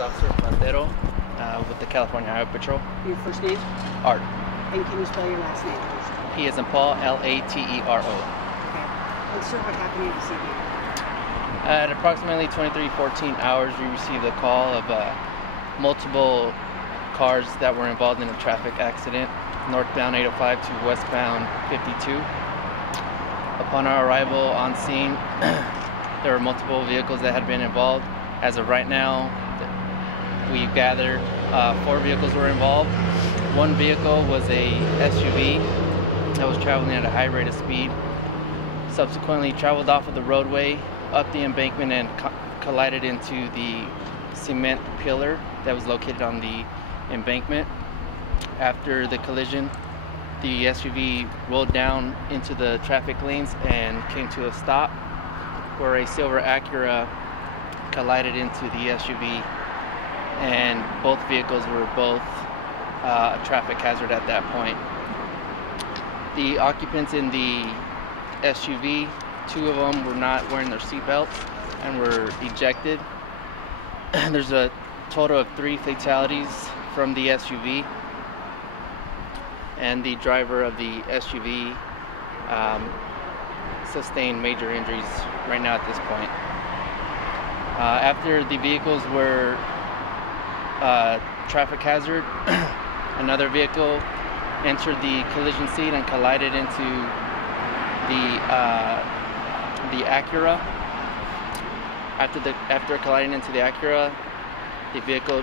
is Officer Platero with the California Highway Patrol. Your first name? Art. And can you spell your last name, please? P as in Paul, L-A-T-E-R-O. Okay. And sir, what happened here this evening? At approximately 23:14 hours, we received a call of multiple cars that were involved in a traffic accident, northbound 805 to westbound 52. Upon our arrival on scene, there were multiple vehicles that had been involved. As of right now, we've gathered 4 vehicles were involved. One vehicle was a SUV that was traveling at a high rate of speed. Subsequently traveled off of the roadway, up the embankment, and collided into the cement pillar that was located on the embankment. After the collision, the SUV rolled down into the traffic lanes and came to a stop, where a silver Acura collided into the SUV, and both vehicles were both a traffic hazard at that point. The occupants in the SUV, 2 of them were not wearing their seatbelts and were ejected. There's a total of 3 fatalities from the SUV, and the driver of the SUV sustained major injuries right now at this point. After the vehicles were traffic hazard, another vehicle entered the collision scene and collided into the Acura. After colliding into the Acura, the vehicle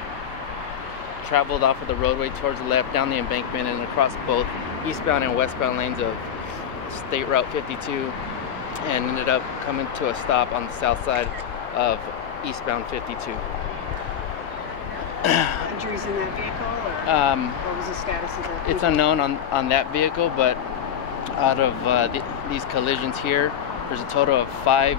traveled off of the roadway towards the left, down the embankment, and across both eastbound and westbound lanes of State Route 52, and ended up coming to a stop on the south side of eastbound 52. Injuries in that vehicle, or what was the status of that vehicle? It's unknown on that vehicle, but out of these collisions here, there's a total of 5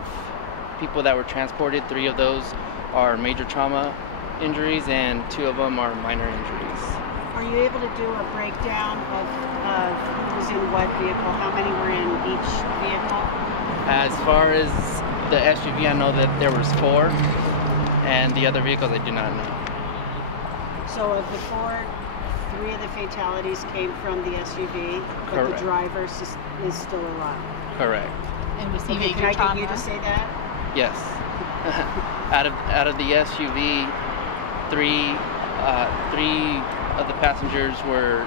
people that were transported. 3 of those are major trauma injuries, and 2 of them are minor injuries. Are you able to do a breakdown of who was in what vehicle? How many were in each vehicle? As far as the SUV, I know that there was 4, and the other vehicles I do not know. So of the 4, 3 of the fatalities came from the SUV, but Correct. the driver is still alive. Correct. And receiving major trauma? Can I get you to say that? Yes. out of the SUV, 3 of the passengers were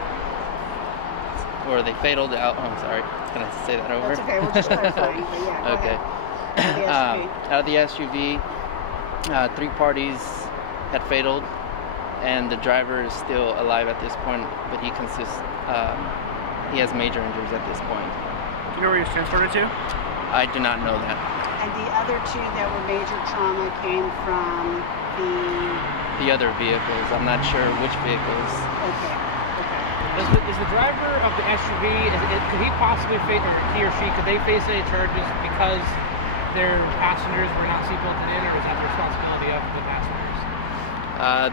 they fataled out. Oh, I'm sorry. Can I say that over? That's okay. We're just clarifying. But yeah, okay. Out of the SUV, 3 parties had fataled, and the driver is still alive at this point, but he has major injuries at this point. Do you know where he was transported to? I do not know that. And the other 2 that were major trauma came from the other vehicles. I'm not sure which vehicles. Okay. Is the driver of the SUV, could he possibly face, or he or she, could they face any charges because their passengers were not seatbelted in, or is that the responsibility of the passengers?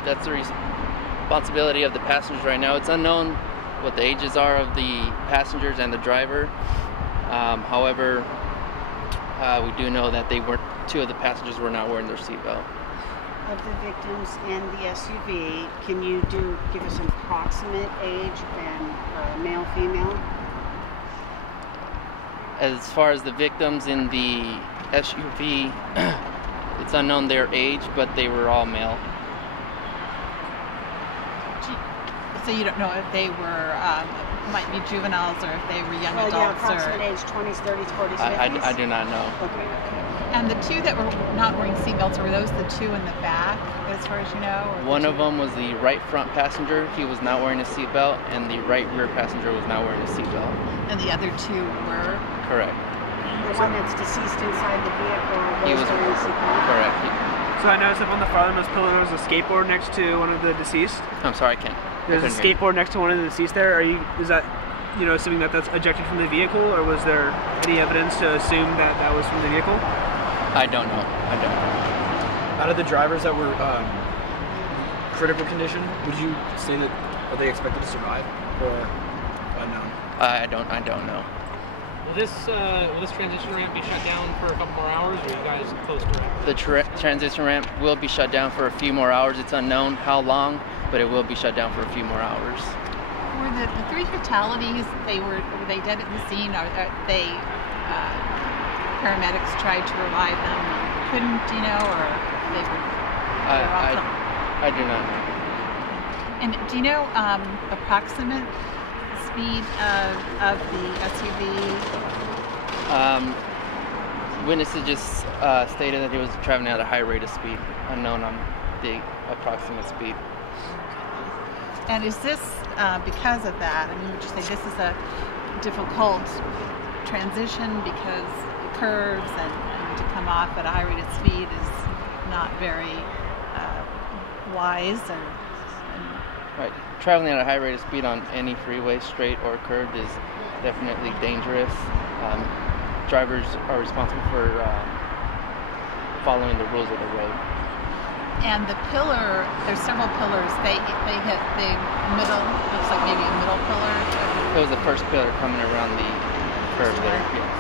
That's the responsibility of the passengers right now. It's unknown what the ages are of the passengers and the driver. However, we do know that 2 of the passengers were not wearing their seatbelt. Of the victims in the SUV, can you give us an approximate age and male, female? As far as the victims in the SUV, it's unknown their age, but they were all male. So you don't know if they were, might be juveniles, or if they were young adults? Yeah, approximate age, 20s, 30s, 40s, 50s? I do not know. Okay. And the 2 that were not wearing seatbelts, were those the 2 in the back, as far as you know? One of them was the right front passenger. He was not wearing a seatbelt, and the right rear passenger was not wearing a seatbelt. And the other 2 were? Correct. The one that's deceased inside the vehicle was wearing a seatbelt? Correct. So I noticed up on the farthermost pillar there was a skateboard next to one of the deceased. I'm sorry, I can't. There's a skateboard next to one of the deceased there. Is that, assuming that that's ejected from the vehicle, or was there any evidence to assume that that was from the vehicle? I don't know. Out of the drivers that were critical condition, would you say that are they expected to survive, or unknown? I don't know. Will this transition ramp be shut down for a couple more hours, or are you guys close to it? The transition ramp will be shut down for a few more hours. It's unknown how long, but it will be shut down for a few more hours. Were the 3 fatalities, were they dead at the scene, or they paramedics tried to revive them and couldn't, do you know, or they were I do not know. And do you know approximate speed of the SUV? Witnesses just stated that it was traveling at a high rate of speed, unknown on the approximate speed. And is this, because of that, I mean, would you say this is a difficult transition because the curves and to come off at a high rate of speed is not very wise? Right. Traveling at a high rate of speed on any freeway, straight or curved, is definitely dangerous. Drivers are responsible for following the rules of the road. And the pillar, there's several pillars. They hit the middle, looks like maybe a middle pillar. It was the first pillar coming around the curve there. Yes.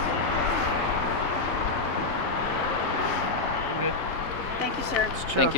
Thank you, sir. Thank you.